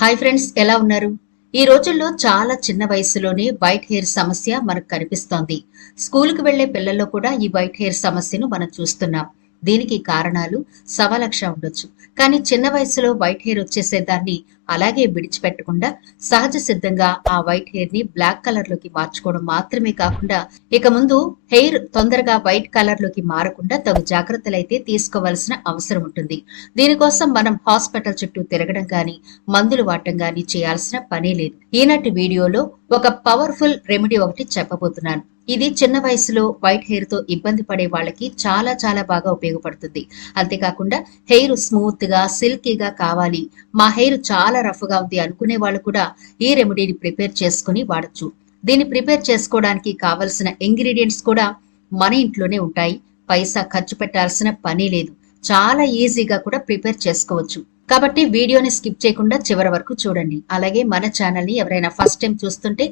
Hi friends ఎలా ఉన్నారు? ఈ రోజుల్లో చాలా చిన్న వయసులోనే వైట్ హెయిర్ సమస్య మనకు కనిపిస్తోంది. స్కూల్కి వెళ్ళే పిల్లల్లో కూడా ఈ వైట్ హెయిర్ సమస్యను మనం చూస్తున్నాం. దీనికి కారణాలు సవలక్ష ఉండొచ్చు. కానీ చిన్న వయసులో వైట్ హెయిర్ వచ్చేసే దాన్ని అలాగే విడిచిపెట్టకుండా సహజ సిద్ధంగా ఆ వైట్ హెయిర్ని బ్లాక్ కలర్లోకి మార్చుకోవడం మాత్రమే కాకుండా ఇక ముందు హెయిర్ తొందరగా వైట్ కలర్లోకి మారకుండా తగు జాగ్రత్తలు అయితే తీసుకోవాల్సిన అవసరం ఉంటుంది. దీనికోసం మనం హాస్పిటల్ చుట్టూ తిరగడం గాని మందులు వాడటం గాని చేయాల్సిన పనే లేదు. ఈనాటి వీడియోలో ఒక పవర్ఫుల్ రెమెడీ ఒకటి చెప్పబోతున్నాను. ఇది చిన్న వయసులో వైట్ హెయిర్తో ఇబ్బంది పడే వాళ్ళకి చాలా చాలా బాగా ఉపయోగపడుతుంది. అంతేకాకుండా హెయిర్ స్మూత్గా సిల్కీగా కావాలి. మా హెయిర్ చాలా రఫ్గా ఉంది అనుకునే వాళ్ళు కూడా ఈ రెమెడీని ప్రిపేర్ చేసుకుని వాడచ్చు. దీన్ని ప్రిపేర్ చేసుకోవడానికి కావలసిన ఇంగ్రీడియంట్స్ కూడా మన ఇంట్లోనే ఉంటాయి. పైసా ఖర్చు పెట్టాల్సిన పని లేదు. చాలా ఈజీగా కూడా ప్రిపేర్ చేసుకోవచ్చు. కాబట్టి వీడియోని స్కిప్ చేయకుండా చివరి వరకు చూడండి. అలాగే మన ఛానల్ని ఎవరైనా ఫస్ట్ టైం చూస్తుంటే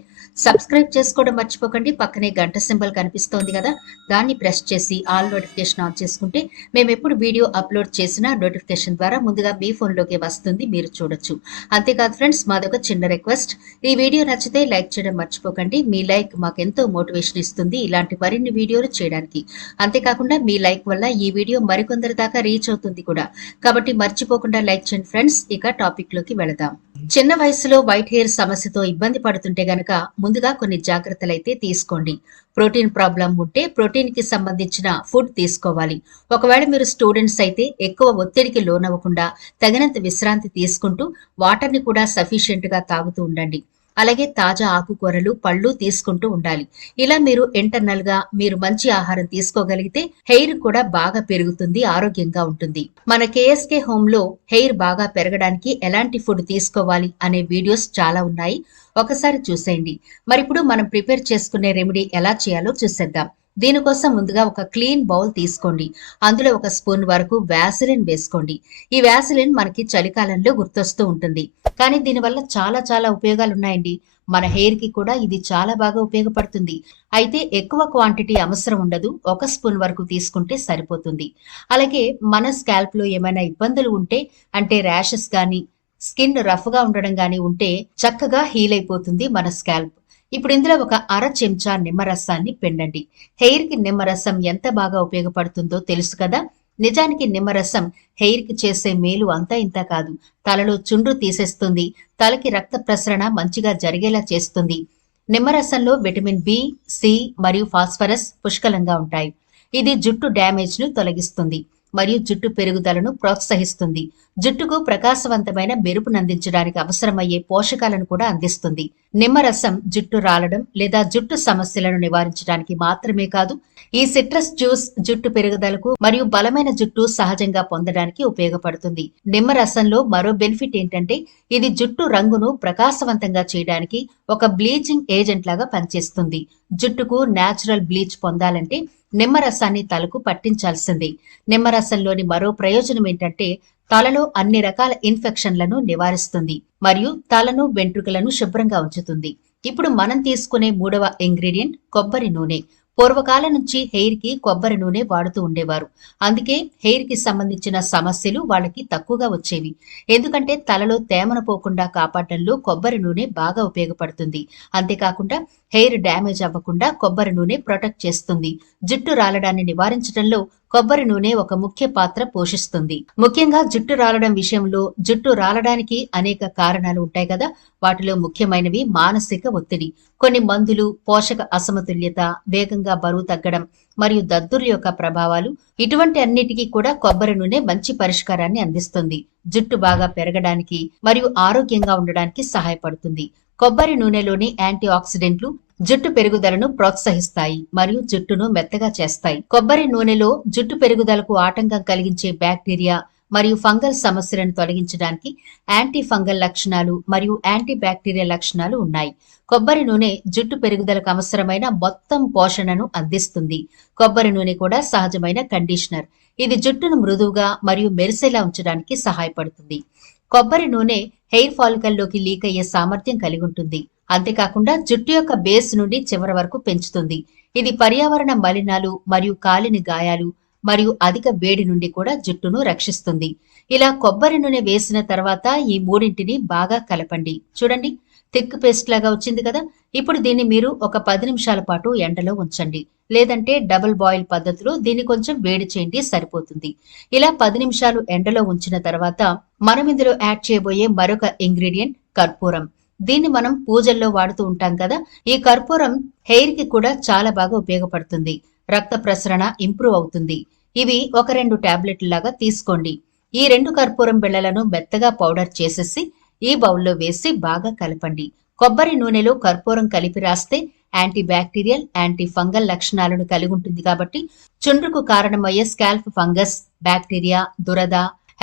సబ్స్క్రైబ్ చేసుకోవడం మర్చిపోకండి. పక్కనే గంట సింబల్ కనిపిస్తోంది కదా దాన్ని ప్రెస్ చేసి ఆల్ నోటిఫికేషన్ ఆన్ చేసుకుంటే మేము ఎప్పుడు వీడియో అప్లోడ్ చేసినా నోటిఫికేషన్ ద్వారా ముందుగా మీ ఫోన్లోకి వస్తుంది మీరు చూడొచ్చు. అంతేకాదు ఫ్రెండ్స్ మాదొక చిన్న రిక్వెస్ట్. ఈ వీడియో నచ్చితే లైక్ చేయడం మర్చిపోకండి. మీ లైక్ మాకు ఎంతో మోటివేషన్ ఇస్తుంది ఇలాంటి మరిన్ని వీడియోలు చేయడానికి. అంతేకాకుండా మీ లైక్ వల్ల ఈ వీడియో మరికొందరి దాకా రీచ్ అవుతుంది కూడా. కాబట్టి మర్చిపోకుండా లైక్ చేయండి ఫ్రెండ్స్ ఇక టాపిక్లోకి వెళదాం. చిన్న వయసులో వైట్ హెయిర్ సమస్యతో ఇబ్బంది పడుతుంటే గనక ముందుగా కొన్ని జాగ్రత్తలు అయితే తీసుకోండి. ప్రోటీన్ ప్రాబ్లం ఉంటే ప్రోటీన్కి సంబంధించిన ఫుడ్ తీసుకోవాలి. ఒకవేళ మీరు స్టూడెంట్స్ అయితే ఎక్కువ ఒత్తిడికి లోనవ్వకుండా తగినంత విశ్రాంతి తీసుకుంటూ వాటర్ని కూడా సఫిషియెంట్గా తాగుతూ ఉండండి. అలాగే తాజా ఆకుకూరలు పళ్ళు తీసుకుంటూ ఉండాలి. ఇలా మీరు ఇంటర్నల్గా మీరు మంచి ఆహారం తీసుకోగలిగితే హెయిర్ కూడా బాగా పెరుగుతుంది ఆరోగ్యంగా ఉంటుంది. మన కేఎస్కే హోమ్లో హెయిర్ బాగా పెరగడానికి ఎలాంటి ఫుడ్ తీసుకోవాలి అనే వీడియోస్ చాలా ఉన్నాయి. ఒకసారి చూసేయండి. మరి ఇప్పుడు మనం ప్రిపేర్ చేసుకునే రెమెడీ ఎలా చేయాలో చూసేద్దాం. దీనికోసం ముందుగా ఒక క్లీన్ బౌల్ తీసుకోండి. అందులో ఒక స్పూన్ వరకు వ్యాసిలిన్ వేసుకోండి. ఈ వ్యాసిలిన్ మనకి చలికాలంలో గుర్తొస్తూ ఉంటుంది. కానీ దీనివల్ల చాలా చాలా ఉపయోగాలు ఉన్నాయండి మన హెయిర్కి కూడా ఇది చాలా బాగా ఉపయోగపడుతుంది. అయితే ఎక్కువ క్వాంటిటీ అవసరం ఉండదు. ఒక స్పూన్ వరకు తీసుకుంటే సరిపోతుంది. అలాగే మన స్కాల్ప్లో ఏమైనా ఇబ్బందులు ఉంటే అంటే ర్యాషెస్ కానీ స్కిన్ రఫ్గా ఉండడం కానీ ఉంటే చక్కగా హీల్ అయిపోతుంది మన స్కాల్ప్ ఇప్పుడు ఇందులో ఒక అర చెంచా నిమ్మరసాన్ని పిండండి. హెయిర్కి నిమ్మరసం ఎంత బాగా ఉపయోగపడుతుందో తెలుసు కదా? నిజానికి నిమ్మరసం హెయిర్కి చేసే మేలు అంతా ఇంత కాదు. తలలో చుండ్రు తీసేస్తుంది. తలకి రక్త ప్రసరణ మంచిగా జరిగేలా చేస్తుంది. నిమ్మరసంలో విటమిన్ బి సి మరియు ఫాస్ఫరస్ పుష్కలంగా ఉంటాయి. ఇది జుట్టు డ్యామేజ్ను తొలగిస్తుంది. మరియు జుట్టు పెరుగుదలను ప్రోత్సహిస్తుంది. జుట్టుకు ప్రకాశవంతమైన మెరుపునందించడానికి అవసరమయ్యే పోషకాలను కూడా అందిస్తుంది. నిమ్మరసం జుట్టు రాలడం లేదా జుట్టు సమస్యలను నివారించడానికి మాత్రమే కాదు ఈ సిట్రస్ జ్యూస్ జుట్టు పెరుగుదలకు మరియు బలమైన జుట్టు సహజంగా పొందడానికి ఉపయోగపడుతుంది. నిమ్మరసంలో మరో బెనిఫిట్ ఏంటంటే ఇది జుట్టు రంగును ప్రకాశవంతంగా చేయడానికి ఒక బ్లీచింగ్ ఏజెంట్ లాగా పనిచేస్తుంది. జుట్టుకు నేచురల్ బ్లీచ్ పొందాలంటే నిమ్మరసాన్ని తలకు పట్టించాల్సింది. నిమ్మరసంలోని మరో ప్రయోజనం ఏంటంటే తలలో అన్ని రకాల ఇన్ఫెక్షన్లను నివారిస్తుంది మరియు తలను వెంట్రుకలను శుభ్రంగా ఉంచుతుంది. ఇప్పుడు మనం తీసుకునే మూడవ ఇంగ్రీడియంట్ కొబ్బరి నూనె. పూర్వకాలం నుంచి హెయిర్కి కొబ్బరి నూనె వాడుతూ ఉండేవారు. అందుకే హెయిర్కి సంబంధించిన సమస్యలు వాళ్ళకి తక్కువగా వచ్చేవి. ఎందుకంటే తలలో తేమను పోకుండా కాపాడడంలో కొబ్బరి నూనె బాగా ఉపయోగపడుతుంది. అంతేకాకుండా హెయిర్ డ్యామేజ్ అవ్వకుండా కొబ్బరి నూనె ప్రొటెక్ట్ చేస్తుంది. జుట్టు రాలడాన్ని నివారించడంలో కొబ్బరి నూనె ఒక ముఖ్య పాత్ర పోషిస్తుంది. ముఖ్యంగా జుట్టు రాలడం విషయంలో జుట్టు రాలడానికి అనేక కారణాలు ఉంటాయి కదా వాటిలో ముఖ్యమైనవి మానసిక ఒత్తిడి. కొన్ని మందులు పోషక అసమతుల్యత వేగంగా బరువు తగ్గడం మరియు దద్దుర్ల యొక్క ప్రభావాలు ఇటువంటి అన్నిటికీ కూడా కొబ్బరి నూనె మంచి పరిష్కారాన్ని అందిస్తుంది. జుట్టు బాగా పెరగడానికి మరియు ఆరోగ్యంగా ఉండడానికి సహాయపడుతుంది. కొబ్బరి నూనెలోని యాంటీ ఆక్సిడెంట్లు జుట్టు పెరుగుదలను ప్రోత్సహిస్తాయి మరియు జుట్టును మెత్తగా చేస్తాయి. కొబ్బరి నూనెలో జుట్టు పెరుగుదలకు ఆటంకం కలిగించే బ్యాక్టీరియా మరియు ఫంగల్ సమస్యలను తొలగించడానికి యాంటీ ఫంగల్ లక్షణాలు మరియు యాంటీ బ్యాక్టీరియా లక్షణాలు ఉన్నాయి. కొబ్బరి నూనె జుట్టు పెరుగుదలకు అవసరమైన మొత్తం పోషణను అందిస్తుంది. కొబ్బరి నూనె కూడా సహజమైన కండిషనర్. ఇది జుట్టును మృదువుగా మరియు మెరిసేలా ఉంచడానికి సహాయపడుతుంది. కొబ్బరి నూనె హెయిర్ ఫాలికల్లోకి లీక్ అయ్యే సామర్థ్యం కలిగి ఉంటుంది అంతేకాకుండా జుట్టు యొక్క బేస్ నుండి చివరి వరకు పెంచుతుంది. ఇది పర్యావరణ మలినాలు మరియు కాలిని గాయాలు మరియు అధిక వేడి నుండి కూడా జుట్టును రక్షిస్తుంది. ఇలా కొబ్బరి నూనె వేసిన తర్వాత ఈ మూడింటిని బాగా కలపండి. చూడండి. థిక్ పేస్ట్ లాగా వచ్చింది కదా? ఇప్పుడు దీన్ని మీరు ఒక పది నిమిషాల పాటు ఎండలో ఉంచండి. లేదంటే డబుల్ బాయిల్ పద్ధతిలో దీన్ని కొంచెం వేడి చేయండి సరిపోతుంది. ఇలా పది నిమిషాలు ఎండలో ఉంచిన తర్వాత మనం ఇందులో యాడ్ చేయబోయే మరొక ఇంగ్రీడియంట్ కర్పూరం. దీన్ని మనం పూజల్లో వాడుతూ ఉంటాం కదా? ఈ కర్పూరం హెయిర్కి కూడా చాలా బాగా ఉపయోగపడుతుంది. రక్త ప్రసరణ ఇంప్రూవ్ అవుతుంది. ఇవి ఒక రెండు టాబ్లెట్ల లాగా తీసుకోండి. ఈ రెండు కర్పూరం బిళ్ళలను మెత్తగా పౌడర్ చేసేసి ఈ బౌల్లో వేసి బాగా కలపండి. కొబ్బరి నూనెలో కర్పూరం కలిపి రాస్తే యాంటీ బ్యాక్టీరియల్ యాంటీ ఫంగల్ లక్షణాలను కలిగి ఉంటుంది కాబట్టి చుండ్రుకు కారణమయ్యే స్కాల్ఫ్ ఫంగస్ బ్యాక్టీరియా దురద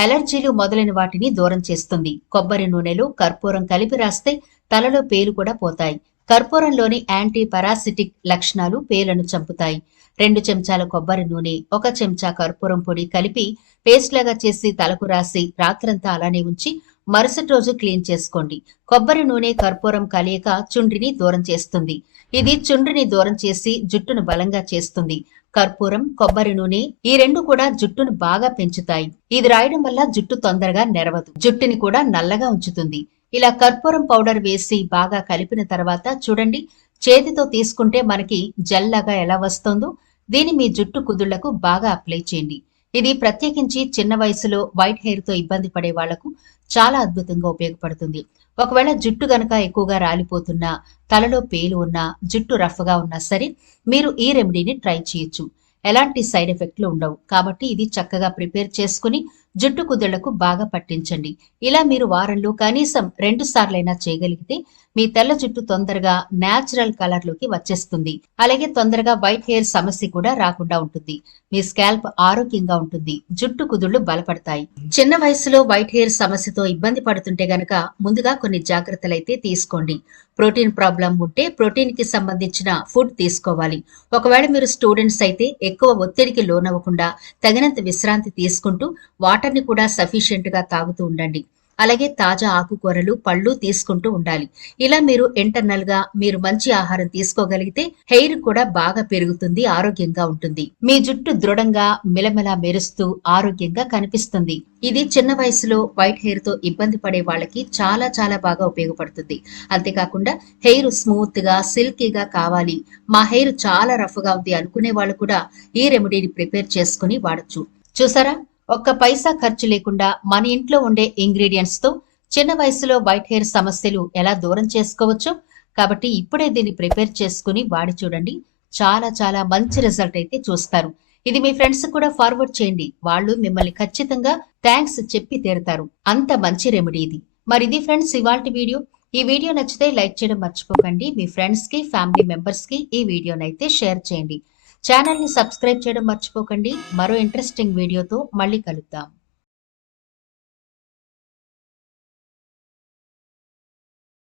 అలర్జీలు మొదలైన వాటిని దూరం చేస్తుంది. కొబ్బరి నూనెలో కర్పూరం కలిపి రాస్తే తలలో పేలు కూడా పోతాయి. కర్పూరంలోని యాంటీ పరాసిటిక్ లక్షణాలు పేలను చంపుతాయి. రెండు చెంచాల కొబ్బరి నూనె ఒక చెంచా కర్పూరం పొడి కలిపి పేస్ట్ లాగా చేసి తలకు రాసి రాత్రంతా అలానే ఉంచి మరుసటి రోజు క్లీన్ చేసుకోండి. కొబ్బరి నూనె కర్పూరం కలియక చుండ్రిని దూరం చేస్తుంది. ఇది చుండ్రిని దూరం చేసి జుట్టును బలంగా చేస్తుంది. కర్పూరం కొబ్బరి నూనె ఈ రెండు కూడా జుట్టును బాగా పెంచుతాయి. ఇది రాయడం వల్ల జుట్టు తొందరగా నెరవదు. జుట్టుని కూడా నల్లగా ఉంచుతుంది. ఇలా కర్పూరం పౌడర్ వేసి బాగా కలిపిన తర్వాత చూడండి చేతితో తీసుకుంటే మనకి జల్లగా ఎలా వస్తుందో. దీన్ని మీ జుట్టు కుదుళ్ళకు బాగా అప్లై చేయండి. ఇది ప్రత్యేకించి చిన్న వయసులో వైట్ హెయిర్తో ఇబ్బంది పడే వాళ్ళకు చాలా అద్భుతంగా ఉపయోగపడుతుంది. ఒకవేళ జుట్టు గనక ఎక్కువగా రాలిపోతున్నా తలలో పేలు ఉన్నా జుట్టు రఫ్గా ఉన్నా సరే మీరు ఈ రెమెడీని ట్రై చేయొచ్చు. ఎలాంటి సైడ్ ఎఫెక్ట్లు ఉండవు. కాబట్టి ఇది చక్కగా ప్రిపేర్ చేసుకుని జుట్టు కుదుళ్ళకు బాగా పట్టించండి. ఇలా మీరు వారంలో కనీసం రెండు సార్లైనా చేయగలిగితే మీ తెల్ల జుట్టు తొందరగా న్యాచురల్ కలర్లోకి వచ్చేస్తుంది. అలాగే తొందరగా వైట్ హెయిర్ సమస్య కూడా రాకుండా ఉంటుంది. మీ స్కాల్ప్ ఆరోగ్యంగా ఉంటుంది. జుట్టు కుదుళ్ళు బలపడతాయి. చిన్న వయసులో వైట్ హెయిర్ సమస్యతో ఇబ్బంది పడుతుంటే గనక ముందుగా కొన్ని జాగ్రత్తలు అయితే తీసుకోండి. ప్రోటీన్ ప్రాబ్లం ఉంటే ప్రోటీన్కి సంబంధించిన ఫుడ్ తీసుకోవాలి. ఒకవేళ మీరు స్టూడెంట్స్ అయితే ఎక్కువ ఒత్తిడికి లోనవ్వకుండా తగినంత విశ్రాంతి తీసుకుంటూ వాటర్ని కూడా సఫిషియెంట్గా తాగుతూ ఉండండి. అలాగే తాజా ఆకుకూరలు పళ్ళు తీసుకుంటూ ఉండాలి. ఇలా మీరు ఇంటర్నల్గా మీరు మంచి ఆహారం తీసుకోగలిగితే హెయిర్ కూడా బాగా పెరుగుతుంది ఆరోగ్యంగా ఉంటుంది. మీ జుట్టు దృఢంగా మిలమిలా మెరుస్తూ ఆరోగ్యంగా కనిపిస్తుంది. ఇది చిన్న వయసులో వైట్ హెయిర్తో ఇబ్బంది పడే వాళ్ళకి చాలా చాలా బాగా ఉపయోగపడుతుంది. అంతేకాకుండా హెయిర్ స్మూత్గా సిల్కీగా కావాలి. మా హెయిర్ చాలా రఫ్గా ఉంది అనుకునే వాళ్ళు కూడా ఈ రెమెడీని ప్రిపేర్ చేసుకుని వాడచ్చు. చూసారా? ఒక్క పైసా ఖర్చు లేకుండా మన ఇంట్లో ఉండే ఇంగ్రీడియంట్స్తో చిన్న వయసులో వైట్ హెయిర్ సమస్యలు ఎలా దూరం చేసుకోవచ్చో? కాబట్టి ఇప్పుడే దీన్ని ప్రిపేర్ చేసుకుని వాడి చూడండి. చాలా చాలా మంచి రిజల్ట్ అయితే చూస్తారు. ఇది మీ ఫ్రెండ్స్ కూడా ఫార్వర్డ్ చేయండి. వాళ్ళు మిమ్మల్ని ఖచ్చితంగా థ్యాంక్స్ చెప్పి తీరుతారు. అంత మంచి రెమెడీ ఇది. మరి ఇది ఫ్రెండ్స్ ఇవాళ వీడియో. ఈ వీడియో నచ్చితే లైక్ చేయడం మర్చిపోకండి. మీ ఫ్రెండ్స్కి ఫ్యామిలీ మెంబర్స్కి ఈ వీడియోనైతే షేర్ చేయండి. ఛానల్ని సబ్స్క్రైబ్ చేయడం మర్చిపోకండి. మరో ఇంట్రెస్టింగ్ వీడియోతో మళ్ళీ కలుద్దాం.